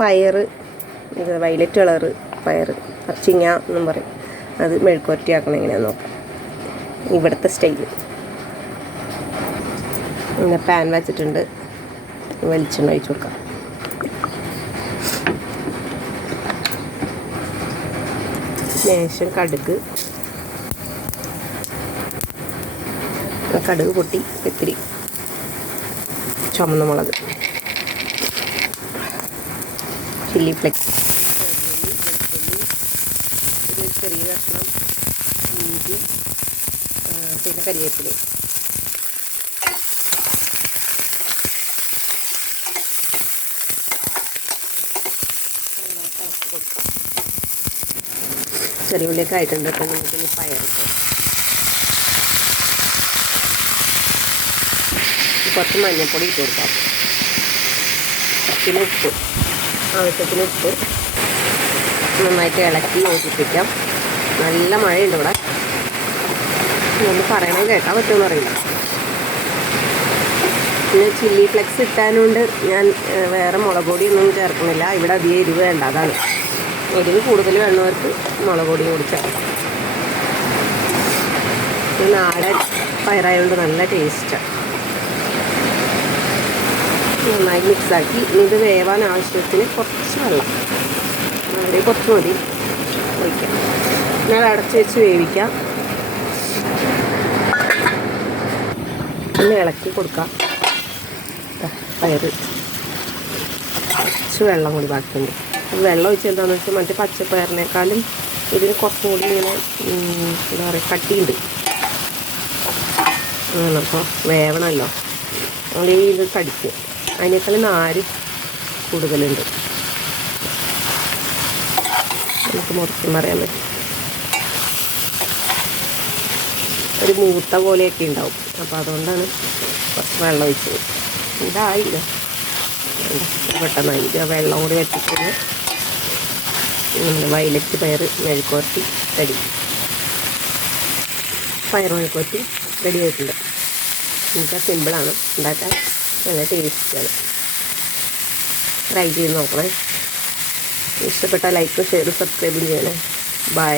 പയർ violet colour പയർ പച്ചിങ്ങ എന്നും പറയും. അത് മെഴുക്കുവരട്ടി ആക്കണം നോക്കാം. ഇവിടുത്തെ സ്റ്റൈൽ പിന്നെ പാൻ വെച്ചിട്ടുണ്ട്. വെളിച്ചെണ്ണ ഒഴിച്ചു കൊടുക്കാം. ശേഷം കടുക്. കടുക് പൊട്ടി ഇത്തിരി ചുമന്ന മുളക്. ചില്ലി ഫ്ലെക്സ് ഒരു ചെറിയ കഷ്ണം ഇഞ്ചി പിന്നെ കരിവേപ്പില ചെറിയ ഉള്ളിയൊക്കെ ആയിട്ടുണ്ട് അപ്പം നമുക്കിനി പയറിട്ട് കുറച്ച് മഞ്ഞൾപ്പൊടി ഇട്ട് കൊടുക്കാം. പിന്നെ ഉപ്പ്. ആവശ്യത്തിന് ഇട്ട് നന്നായിട്ട് ഇളക്കി യോജിപ്പിക്കാം. നല്ല മഴയുണ്ട് ഇവിടെ. ഒന്ന് പറയണേ കേൾക്കാൻ പറ്റുമെന്ന് അറിയില്ല. പിന്നെ ചില്ലി ഫ്ലെക്സ് ഇട്ടാനുകൊണ്ട് ഞാൻ വേറെ മുളക് പൊടിയൊന്നും ചേർക്കുന്നില്ല. ഇവിടെ അധികം എരിവ് വേണ്ട അതാണ്. എരിവ് കൂടുതൽ വേണ്ടവർക്ക് മുളക് പൊടി കൂടി ചേർക്കാം. നാടൻ പയറായതുകൊണ്ട് നല്ല ടേസ്റ്റാണ് നന്നായി മിക്സാക്കി ഇത് വേവാൻ ആവശ്യത്തിന് കുറച്ച് വെള്ളം. വളരെ കുറച്ച് മതി. ഒഴിക്കാം. ഞാൻ അടച്ച് വെച്ച് വേവിക്കാം. പിന്നെ ഇളക്കി കൊടുക്കാം. പയറ്. കുറച്ച് വെള്ളം കൂടി ബാക്കിയുണ്ട്. വെള്ളം ഒഴിച്ച് എന്താണെന്ന് വെച്ചാൽ മറ്റേ പച്ചപ്പയറിനേക്കാളും ഇതിന് കുറച്ചും കൂടി ഇങ്ങനെ എന്താ പറയുക കട്ടിയുണ്ട്. അപ്പോൾ വേവണമല്ലോ അങ്ങനെ ഇത് കടിക്കും. അതിനേക്കാളും നാര് കൂടുതലുണ്ട്. നമുക്ക് മുറിച്ച് മറിയാൻ പറ്റും. ഒരു മൂത്ത പോലെയൊക്കെ ഉണ്ടാവും. അപ്പോൾ അതുകൊണ്ടാണ് കുറച്ച് വെള്ളം ഒഴിച്ചത് ഇതായില്ല. ഇതാ, പെട്ടെന്നായി ആ വെള്ളം കൂടി വെച്ചിട്ട് നമ്മുടെ വയലറ്റ് പയർ മെഴുക്കുവരട്ടി റെഡി. പയർ മെഴുക്കുവരട്ടി റെഡി ആയിട്ടുണ്ട്. എനിക്ക് സിമ്പിളാണ്. ഉണ്ടാക്കാൻ നല്ല ഇരിക്കുകയാണ് ട്രൈ ചെയ്ത് നോക്കണേ. ഇഷ്ടപ്പെട്ട ലൈക്ക് ഷെയർ സബ്സ്ക്രൈബും ചെയ്യണേ. ബൈ